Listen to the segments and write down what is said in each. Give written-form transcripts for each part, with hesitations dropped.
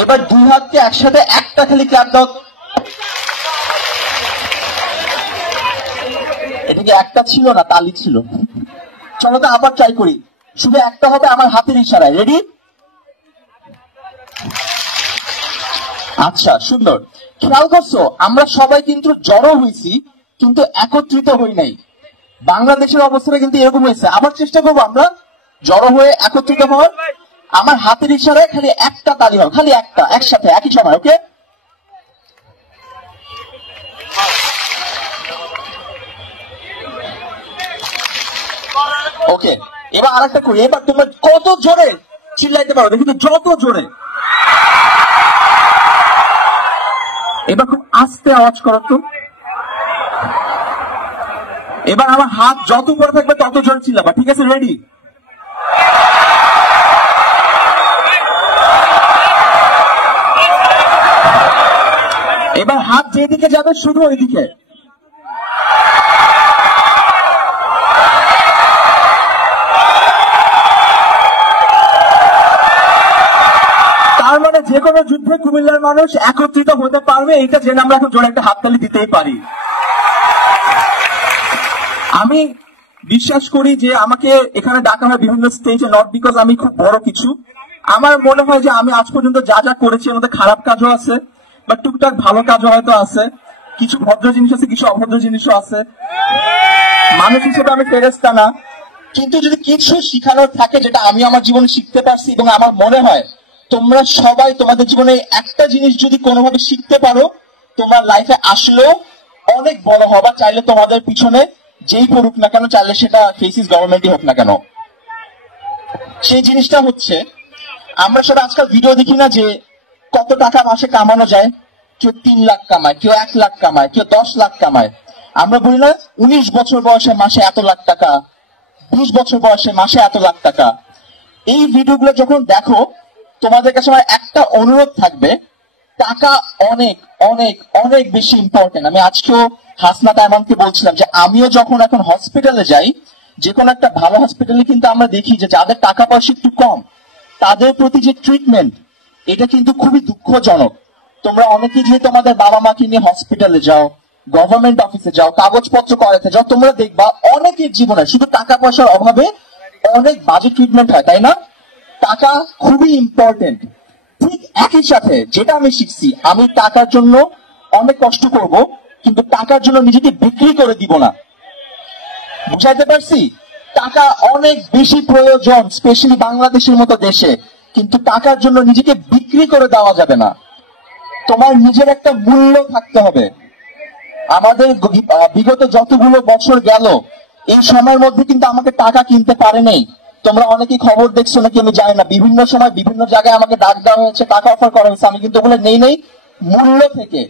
এবার দুই হাতকে একসাথে একটা খালি ক্ল্যাপ দাও। এদিকে একটা ছিল না, তালি ছিল। চলো তো আবার ট্রাই করি, শুধু একটা হবে আমার হাতের ইশারায়। রেডি? আচ্ছা, সুন্দর। খেয়াল করছো আমরা সবাই কিন্তু জড়ো হয়েছি, কিন্তু একত্রিত হই নাই। বাংলাদেশের অবস্থাটা কিন্তু এরকম হয়েছে। আবার চেষ্টা করবো আমরা জড়ো হয়ে একত্রিত হওয়ার। আমার হাতের ইশারায় খালি একটা তালি হবে, খালি একটা, একসাথে একই সময়। ওকে? ওকে, এবার আরেকটা করি। এবার তোমরা কত জোরে চিল্লাইতে পারো দেখি তো, যত জোরে। এবার খুব আস্তে আওয়াজ করো তো। এবার আমার হাত যত উপরে থাকবে তত জোরে চিল্লাবা, ঠিক আছে? রেডি? এবার হাত যেদিকে যাবে শুধু ওইদিকে। তার মানে যে কোনো যুদ্ধে কুমিল্লার মানুষ একত্রিত হতে পারবে, এটা জেনে আমরা এখন জোরে একটা হাততালি দিতেই পারি। আমি বিশ্বাস করি যে আমাকে এখানে ডাকা হয় বিভিন্ন স্টেজে, নট বিকজ আমি খুব বড় কিছু। আমার মনে হয় যে আমি আজ পর্যন্ত যা যা করেছি এর মধ্যে খারাপ কাজও আছে, বা টুকটাক ভালো কাজও হয়তো আছে, কিছু ভদ্র জিনিস আছে, কিছু অভদ্র জিনিসও আছে। মানুষ হিসেবে আমি ফেরেশতা না, কিন্তু যদি কিছু শিখানোর থাকে যেটা আমি আমার জীবনে শিখতে পারছি, এবং আমার মনে হয় তোমরা সবাই তোমাদের জীবনে একটা জিনিস যদি কোনোভাবে শিখতে পারো, তোমার লাইফে আসলেও অনেক বড় হবা। চাইলে তোমাদের পিছনে যেই পড়ুক না কেন, চাইলে সেটা ফেসিস গভর্নমেন্টই হোক না কেন। সেই জিনিসটা হচ্ছে, আমরা সবাই আজকাল ভিডিও দেখি না যে কত টাকা মাসে কামানো যায়। কেউ 3 লাখ কামায়, কেউ 1 লাখ কামায়, কেউ 10 লাখ কামায়। আমরা বলি না 19 বছর বয়সে মাসে এত লাখ টাকা, 20 বছর বয়সে মাসে এত লাখ টাকা। এই ভিডিওগুলো যখন দেখো, তোমাদের কাছে আমার একটা অনুরোধ থাকবে, টাকা অনেক অনেক অনেক বেশি ইম্পর্টেন্ট। আমি আজকেও হাসনাত আয়মানকে বলছিলাম যে আমিও যখন এখন হসপিটালে যাই, যে কোনো একটা ভালো হসপিটালে কিন্তু আমরা দেখি যে যাদের টাকা পয়সা একটু কম, তাদের প্রতি যে ট্রিটমেন্ট, এটা কিন্তু খুবই দুঃখজনক। তোমরা অনেকেই যে তোমাদের বাবা মাকে নিয়ে হসপিটালে যাও, গভর্নমেন্ট অফিসে যাও, কাগজপত্র করাতে যাও, তোমরা দেখবা অনেকের জীবনে শুধু টাকা পয়সার অভাবে অনেক বাজে ট্রিটমেন্ট হয়, তাই না? টাকা খুবই ইম্পর্টেন্ট। ঠিক একই সাথে যেটা আমি শিখছি, আমি টাকার জন্য অনেক কষ্ট করব, কিন্তু টাকার জন্য নিজেকে বিক্রি করে দিব না। বুঝাইতে পারছি? টাকা অনেক বেশি প্রয়োজন, স্পেশালি বাংলাদেশের মতো দেশে, কিন্তু টাকার জন্য নিজেকে বিক্রি করে দেওয়া যাবে না। তোমার নিজের একটা মূল্য থাকতে হবে। আমাদের বিগত যতগুলো বছর গেল, এই সময়ের মধ্যে কিন্তু আমাকে টাকা কিনতে পারে নেই। তোমরা অনেকেই খবর দেখছো নাকি আমি জানি না, বিভিন্ন সময় বিভিন্ন জায়গায় আমাকে ডাক দেওয়া হয়েছে, টাকা অফার করা হয়েছে, আমি কিন্তু ওগুলো নেই মূল্য থেকে।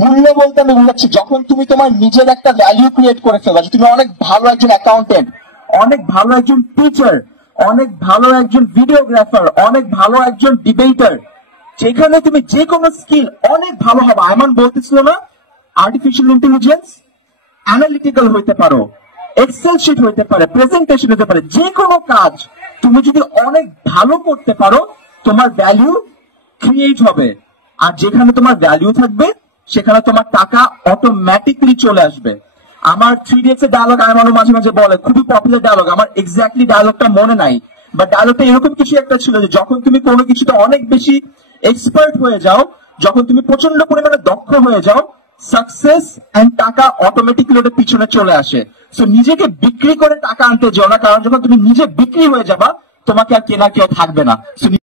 মূল্য বলতে আমি বুঝাচ্ছি, যখন তুমি তোমার নিজের একটা ভ্যালু ক্রিয়েট করে ফেলবা, তুমি অনেক ভালো একজন অ্যাকাউন্টেন্ট, অনেক ভালো একজন টিচার, অনেক ভালো একজন ভিডিওগ্রাফার, অনেক ভালো একজন ডিবেটার, যেখানে তুমি যে কোনো স্কিল অনেক ভালো হবে। আয়মান বলতেছিল না, আর্টিফিশিয়াল ইন্টেলিজেন্স, অ্যানালিটিক্যাল হইতে পারো, এক্সেল শিট হইতে পারে, প্রেজেন্টেশন হতে পারে, যে কোনো কাজ তুমি যদি অনেক ভালো করতে পারো, তোমার ভ্যালু ক্রিয়েট হবে। আর যেখানে তোমার ভ্যালু থাকবে, সেখানে তোমার টাকা অটোমেটিকলি চলে আসবে। আমার 3DX এর ডায়লগ আয়মানও মাঝে মাঝে বলে, খুবই পপুলার ডায়লগ, আমার এক্স্যাক্টলি ডায়লগটা মনে নাই, বা ডায়লগটা এরকম কিছু একটা ছিল যে যখন তুমি কোনো কিছুতে অনেক বেশি এক্সপার্ট হয়ে যাও, যখন তুমি প্রচন্ড পরিমাণে দক্ষ হয়ে যাও, সাকসেস এন্ড টাকা অটোমেটিক্যালি ওটা পিছনে চলে আসে। সো নিজেকে বিক্রি করে টাকা আনতে যাও না, কারণ যখন তুমি নিজে বিক্রি হয়ে যাবা, তোমাকে আর কেনা কেউ থাকবে না।